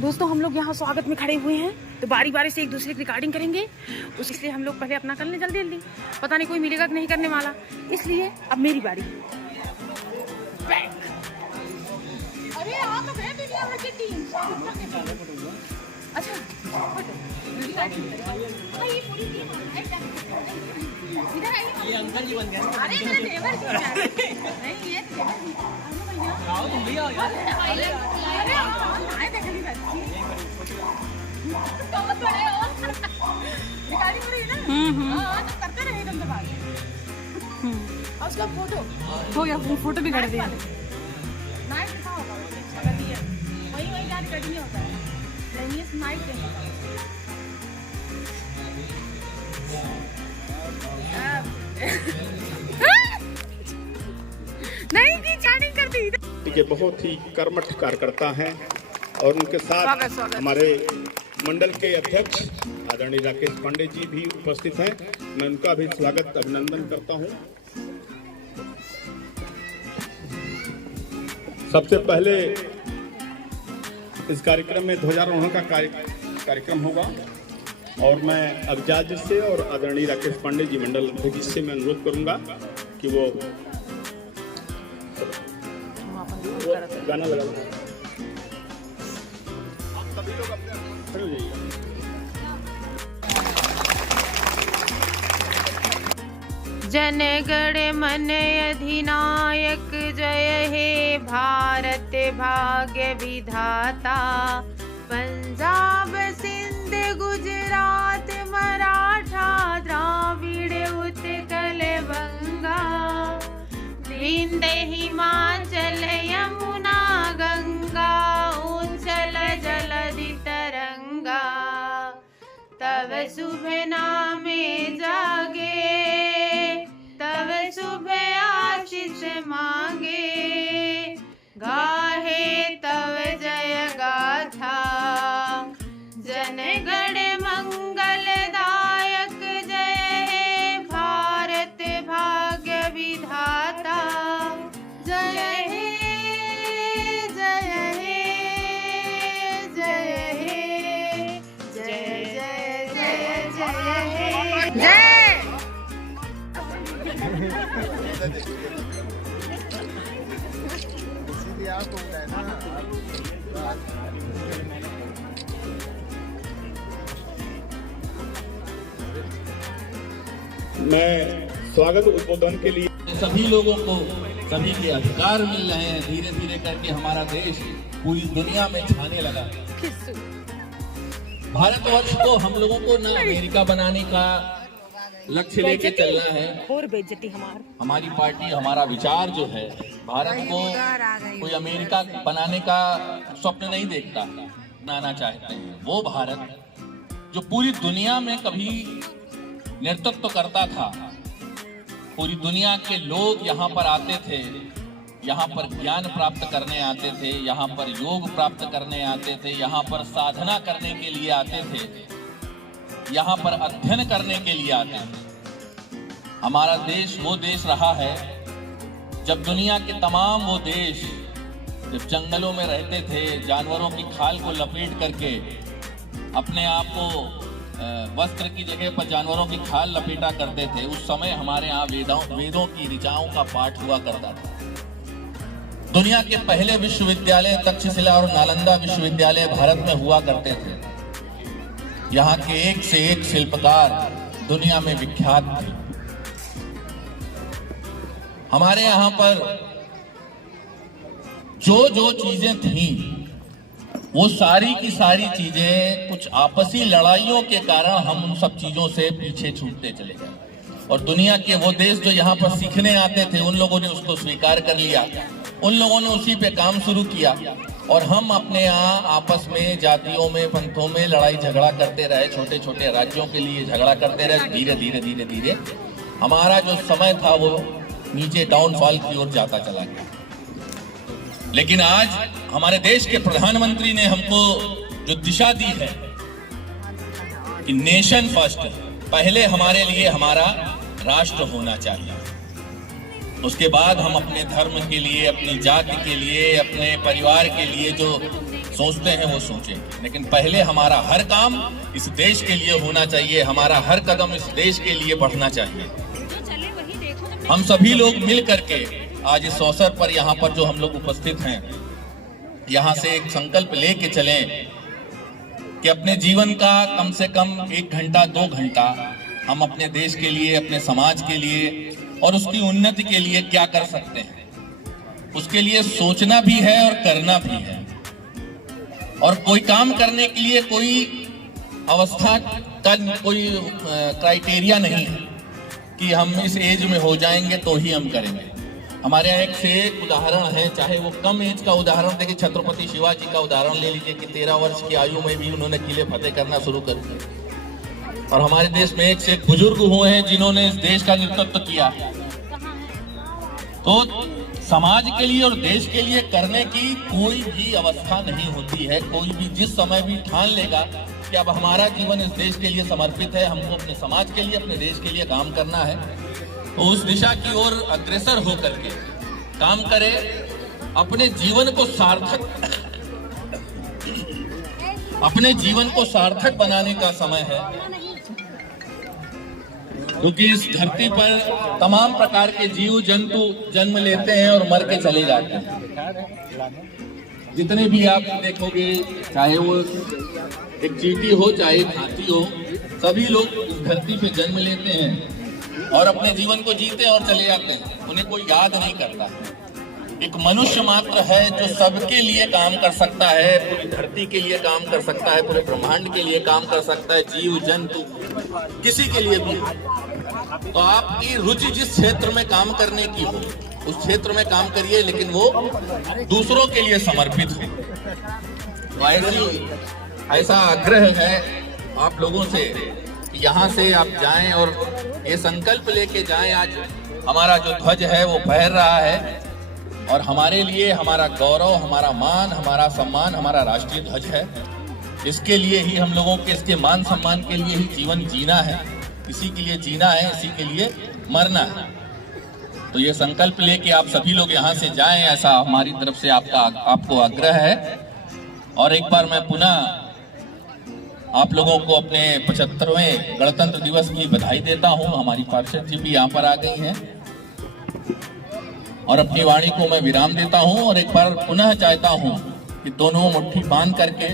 दोस्तों हम लोग यहाँ स्वागत में खड़े हुए हैं, तो बारी बारी से एक दूसरे की रिकॉर्डिंग करेंगे। इसलिए हम लोग पहले अपना कर लें जल्दी जल्दी, पता नहीं कोई मिलेगा कि नहीं करने वाला, इसलिए अब मेरी बारी। अरे अच्छा ये अंकल जी बन गए। अरे मेरे नेबर जी नहीं ये आओ तुम भी आओ यार। अरे आए देखली बच्ची बहुत बड़े हो निकाली पूरी ना। हां तो करते रहे एकदम दबा के। और उसका फोटो हो गया, फोटो भी कर दिया। नाइट दिखा होगा अच्छा कर दिया, वही जाने कट नहीं होता है नहीं, इस नाइट देंगे। नहीं की चैटिंग कर दी। ये बहुत ही कर्मठ कार्यकर्ता हैं और उनके साथ हमारे मंडल के अध्यक्ष आदरणीय राकेश पांडे जी भी उपस्थित हैं। मैं उनका भी स्वागत अभिनंदन करता हूं। सबसे पहले इस कार्यक्रम में ध्वजारोहण का कार्यक्रम होगा और मैं अभिजात जी से और आदरणीय राकेश पांडे जी मंडल अध्यक्ष से मैं अनुरोध करूंगा कि वो गाना लगा लो। आप सभी लोग अपने खड़े हो जाइए। जनगण मन अधिनायक जय हे भारत भाग्य विधाता, पंजाब सिंध गुजरात मराठा द्राविड़ उत्कल बंगा, विंध्य हिमाचल यमुना गंगा, उच्छल जलधि तरंगा, तव शुभ नामे जागे, तव शुभ आशीष मांगे, गाहे तव जय गाथा, जनगण मंगलदायक जय हे भारत भाग्य विधाता, जय हे जय हे जय हे जय जय जय जय हे जय। मैं स्वागत उद्बोधन के लिए सभी लोगों को सभी के अधिकार मिल रहे हैं। धीरे धीरे करके हमारा देश पूरी दुनिया में छाने लगा। भारतवर्ष को हम लोगों को ना अमेरिका बनाने का लक्ष्य लेके चलना है। और बेइज्जती हमारी पार्टी, हमारा विचार जो है, भारत को कोई अमेरिका बनाने का स्वप्न नहीं देखता, बनाना चाहते हैं वो भारत जो पूरी दुनिया में कभी नेतृत्व करता था। पूरी दुनिया के लोग यहाँ पर आते थे, यहाँ पर ज्ञान प्राप्त करने आते थे, यहाँ पर योग प्राप्त करने आते थे, यहाँ पर साधना करने के लिए आते थे, यहाँ पर अध्ययन करने के लिए आते थे। हमारा देश वो देश रहा है जब दुनिया के तमाम वो देश जब जंगलों में रहते थे, जानवरों की खाल को लपेट करके अपने आप को वस्त्र की जगह पर जानवरों की खाल लपेटा करते थे। उस समय हमारे यहाँ वेदों की ऋचाओं का पाठ हुआ करता था। दुनिया के पहले विश्वविद्यालय तक्षशिला और नालंदा विश्वविद्यालय भारत में हुआ करते थे। यहाँ के एक से एक शिल्पकार दुनिया में विख्यात थे। हमारे यहाँ पर जो जो चीजें थी वो सारी की सारी चीजें कुछ आपसी लड़ाइयों के कारण हम उन सब चीजों से पीछे छूटते चले गए। और दुनिया के वो देश जो यहाँ पर सीखने आते थे उन लोगों ने उसको स्वीकार कर लिया, उन लोगों ने उसी पे काम शुरू किया और हम अपने यहाँ आपस में जातियों में पंथों में लड़ाई झगड़ा करते रहे, छोटे छोटे राज्यों के लिए झगड़ा करते रहे। धीरे धीरे धीरे धीरे हमारा जो समय था वो नीचे डाउनफॉल की ओर जाता चला गया। लेकिन आज हमारे देश के प्रधानमंत्री ने हमको जो दिशा दी है कि नेशन फर्स्ट, पहले हमारे लिए हमारा राष्ट्र होना चाहिए, उसके बाद हम अपने धर्म के लिए, अपनी जाति के लिए, अपने परिवार के लिए जो सोचते हैं वो सोचें, लेकिन पहले हमारा हर काम इस देश के लिए होना चाहिए, हमारा हर कदम इस देश के लिए बढ़ना चाहिए। हम सभी लोग मिल करके आज इस अवसर पर यहाँ पर जो हम लोग उपस्थित हैं, यहाँ से एक संकल्प लेके चलें कि अपने जीवन का कम से कम 1 घंटा 2 घंटा हम अपने देश के लिए, अपने समाज के लिए और उसकी उन्नति के लिए क्या कर सकते हैं, उसके लिए सोचना भी है और करना भी है। और कोई काम करने के लिए कोई अवस्था का कोई क्राइटेरिया नहीं है कि हम इस एज में हो जाएंगे तो ही हम करेंगे। हमारे यहाँ एक से एक उदाहरण है, चाहे वो कम एज का उदाहरण देखिए, छत्रपति शिवाजी का उदाहरण ले लीजिए कि 13 वर्ष की आयु में भी उन्होंने किले फतेह करना शुरू कर दिए। और हमारे देश में एक से एक बुजुर्ग हुए हैं जिन्होंने इस देश का नेतृत्व किया। तो समाज के लिए और देश के लिए करने की कोई भी अवस्था नहीं होती है। कोई भी जिस समय भी ठान लेगा कि अब हमारा जीवन इस देश के लिए समर्पित है, हमको अपने समाज के लिए, अपने देश के लिए काम करना है, तो उस दिशा की ओर अग्रसर होकर के काम करे, अपने जीवन को सार्थक बनाने का समय है। क्योंकि इस धरती पर तमाम प्रकार के जीव जंतु जन्म लेते हैं और मर के चले जाते हैं। जितने भी आप देखोगे, चाहे वो एक चींटी हो चाहे एक हाथी हो, सभी लोग इस धरती पे जन्म लेते हैं और अपने जीवन को जीते और चले जाते हैं, उन्हें कोई याद नहीं करता। एक मनुष्य मात्र है जो सबके लिए काम कर सकता है, पूरी धरती के लिए काम कर सकता है, पूरे ब्रह्मांड के लिए काम कर सकता है, जीव जंतु किसी के लिए भी। तो आपकी रुचि जिस क्षेत्र में काम करने की हो उस क्षेत्र में काम करिए, लेकिन वो दूसरों के लिए समर्पित हो। ऐसा आग्रह है आप लोगों से कि यहाँ से आप जाएं और ये संकल्प लेके जाएं। आज हमारा जो ध्वज है वो फहर रहा है और हमारे लिए हमारा गौरव, हमारा मान, हमारा सम्मान हमारा राष्ट्रीय ध्वज है। इसके लिए ही हम लोगों के, इसके मान सम्मान के लिए ही जीवन जीना है, इसी के लिए जीना है, इसी के लिए मरना है। तो ये संकल्प लेके आप सभी लोग यहाँ से जाएं, ऐसा हमारी तरफ से आपको आग्रह है। और एक बार मैं पुनः आप लोगों को अपने 75वें गणतंत्र दिवस की बधाई देता हूँ। हमारी पार्षद जी भी यहाँ पर आ गई हैं और अपनी वाणी को मैं विराम देता हूँ। और एक बार पुनः चाहता हूँ कि दोनों मुट्ठी बांध करके,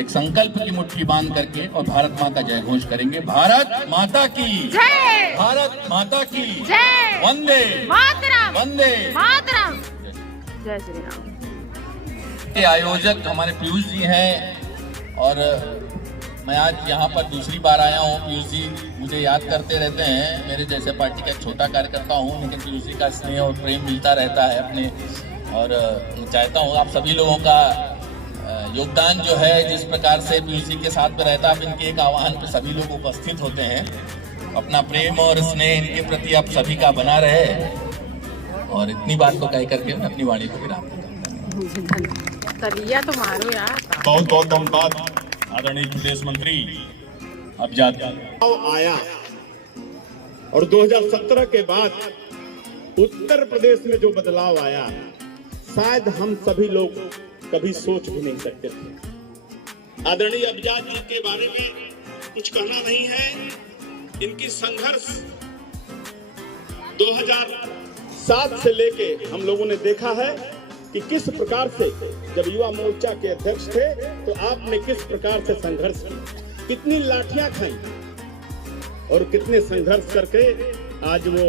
एक संकल्प की मुट्ठी बांध करके और भारत माँ का जय घोष करेंगे। भारत माता की जय, भारत माता की जय, वंदे मातरम, वंदे मातरम, जय श्री राम। के आयोजक हमारे पीयूष जी हैं और मैं आज यहाँ पर दूसरी बार आया हूँ। पीयूष जी मुझे याद करते रहते हैं, मेरे जैसे पार्टी का एक छोटा कार्यकर्ता हूँ, लेकिन पीयूष जी का स्नेह और प्रेम मिलता रहता है अपने। और चाहता हूँ आप सभी लोगों का योगदान जो है, जिस प्रकार से पीयूष जी के साथ में रहता है, आप इनके एक आह्वान पर सभी लोग उपस्थित होते हैं। अपना प्रेम और स्नेह इनके प्रति आप सभी का बना रहे। और इतनी बात को कह करके मैं अपनी वाणी को विराम देता हूँ। तलिया तो मारो यार। बहुत बहुत धन्यवाद आदरणीय प्रदेश मंत्री। अब जाते आया और 2017 के बाद उत्तर प्रदेश में जो बदलाव आया, शायद हम सभी लोग कभी सोच भी नहीं सकते थे। आदरणीय अब्जाद जी के बारे में कुछ कहना नहीं है। इनकी संघर्ष 2007 से लेके हम लोगों ने देखा है कि किस प्रकार से जब युवा मोर्चा के अध्यक्ष थे तो आपने किस प्रकार से संघर्ष किया, कितनी लाठियां खाई और कितने संघर्ष करके आज वो